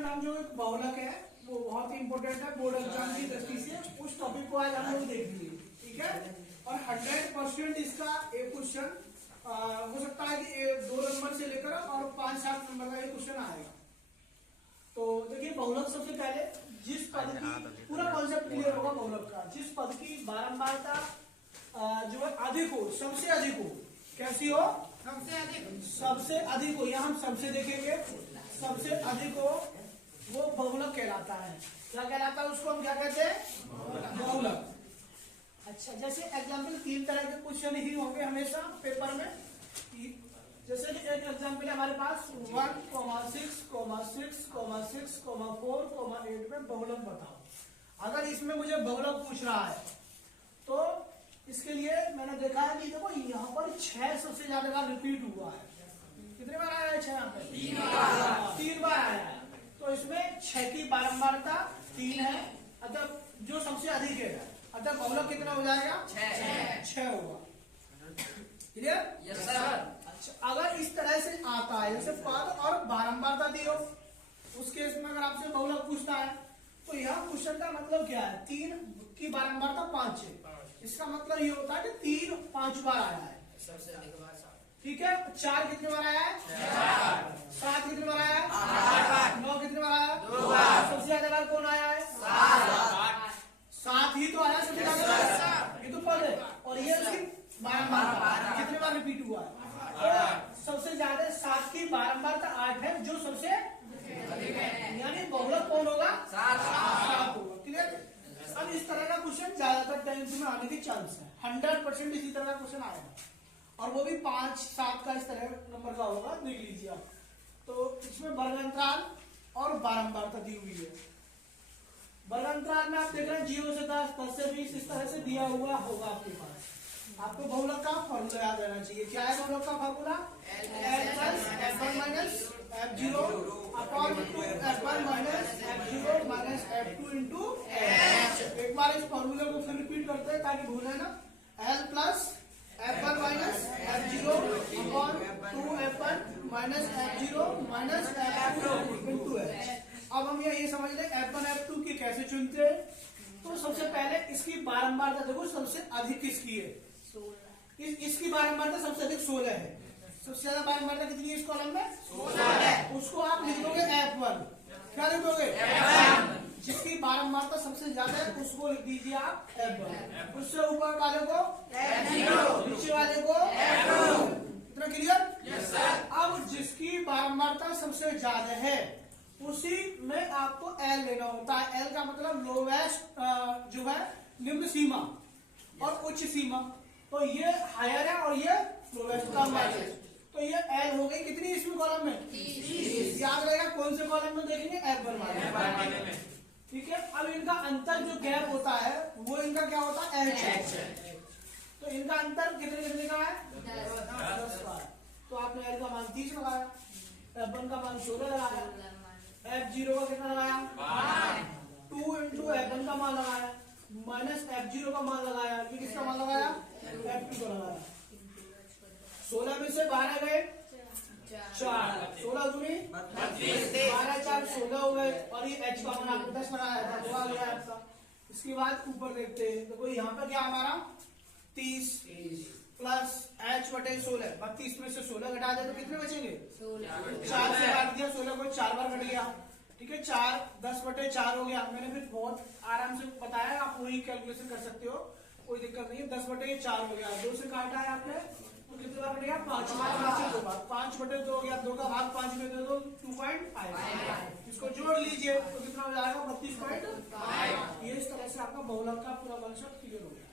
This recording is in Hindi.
क्वेश्चन हम जो एक बहुलक है वो बहुत ही इंपॉर्टेंट है बोर्ड एग्जाम की दृष्टि से, उस टॉपिक को आज हम लोग देखेंगे, ठीक है। और 100% इसका एक क्वेश्चन हो सकता है कि 2 नंबर से लेकर और 5-7 नंबर का एक क्वेश्चन आएगा। तो देखिए बहुलक सबसे पहले जिस पद की पूरा कॉन्सेप्ट क्लियर होगा बहुलक का, जिस पद की बारंबारता जो है अधिक हो, सबसे अधिक हो, कैसी हो, सबसे अधिक हो, यहाँ हम सबसे देखेंगे, सबसे अधिक हो वो बहुलक कहलाता है। क्या कहलाता है उसको हम क्या कहते हैं, बहुलक। अच्छा, जैसे एग्जाम्पल 3 तरह के क्वेश्चन ही होंगे हमेशा पेपर में। जैसे कि एक एग्जाम्पल है हमारे पास 1, 6, 6, 6, 4, 8 में बहुलक बताओ। अगर इसमें मुझे बहुलक पूछ रहा है तो इसके लिए मैंने देखा है कि देखो यहाँ पर 6 सबसे ज्यादा बार रिपीट हुआ है। कितने बार आया है 6 यहाँ पे? 3 बार आया है। तो इसमें 6 की बारंबारता 3 है, अतः जो सबसे अधिक है, अतः बहुलक कितना हो जाएगा? 6 होगा। क्लियर? Yes sir. अच्छा, अगर इस तरह से आता है जैसे पद और बारंबारता दी हो, उस केस में अगर आपसे बहुलक पूछता है तो यह क्वेश्चन का मतलब क्या है? 3 की बारंबारता 5 है, इसका मतलब ये होता है कि 3 5 बार आया है, ठीक है। 4 कितने बार आया है? 7 कितने बार आया है? 9 कितने बार आया? 2 बार। सबसे ज्यादा बार कौन आया है? 7 ही तो आया सबसे ज्यादा, ये तो पद है। और ये उसकी बारंबारता कितने बार रिपीट हुआ है? सबसे ज्यादा 7 की बारंबारता 8 है, जो सबसे यानी बहुलक कौन होगा? 7 होगा। क्लियर? अब इस तरह का क्वेश्चन ज्यादातर टाइम्स में आने के चांस है, 100% इसी तरह का क्वेश्चन आएगा, और वो भी 5-7 का इस तरह नंबर का होगा, देख लीजिए आप। तो इसमें वर्गांतराल और बारंबारता दी हुई है। वर्गांतराल में आप देख रहे हैं 0 से 10, 10 से 20, इस तरह से दिया हुआ होगा आपके पास। आपको बहुलक का फॉर्मूला याद रहना चाहिए। क्या है बहुलक का formula? L + F1 - F0 upon F1 - F0 - F2 × H। एक बार इस फॉर्मूले को फिर रिपीट करते हैं ताकि भूले ना। L + F1 - F0 upon 2F1 - F0 - F2 × H। अब हम ये समझ लें F1 F2 की कैसे चुनते हैं। तो सबसे पहले इसकी बारंबारता देखो, सबसे अधिक किसकी है? इसकी बारंबारता सबसे अधिक 16 है। सबसे ज्यादा बारंबारता कितनी है इस कॉलम में? 16 है। उसको आप लिख दोगे F1। क्या लिखोगे? F1। जिसकी बारंबारता सबसे ज्यादा है उसको लिख दीजिए आप F1। उससे ऊपर वाले को F0, नीचे वाले को F2। इतना क्लियर? Yes sir. अब जिसकी बारंबारता सबसे ज्यादा है उसी में आपको L लेना होता है। L का मतलब लोवेस्ट जो है निम्न सीमा और उच्च सीमा। तो ये हायर है और ये लोवेस्ट कम है। तो ये L हो गई कितनी इसमें कॉलम में? 30। याद रहेगा कौन से कॉलम में देखेंगे? F1 वाले में, ठीक है। अब इनका अंतर जो गैप होता है वो इनका क्या होता है? H है। तो इनका अंतर कितने का है? 10 बार। तो आपने L का मान 30 लगाया, F1 का मान 16 लगाया, F0 का कितना लगाया? 2 × F1 का मान लगाया माइनस F0 का मान लगाया, ये किसका मान लगाया? F2 का लगाया। 16 में से 12 गए 4, 16 दूनी 12, 4 16 हो गए, और ये H का मान आपने 10 लगाया था, वो आ गया आपका। इसके बाद ऊपर देखते हैं, तो कोई यहाँ पर क्या हमारा 30 प्लस H/16, 32 में से 16 घटा दे तो कितने बचेंगे? 4 से काट दिया, 16 को 4 बार कट गया, ठीक है। 4 10/4 हो गया। मैंने फिर बहुत आराम से बताया, आप वही कैलकुलेशन कर सकते हो, कोई दिक्कत नहीं है। 10/4 हो गया, 2 से काटा है आपने तो कितने बार कटेगा? 5 बार। 5/2 हो गया, 2 का भाग 5 में दे दो 2.5। इसको जोड़ लीजिए तो कितना हो जाएगा? 32.5। ये इस तरह से आपका बहुलक का पूरा कॉन्सेप्ट क्लियर हो गया।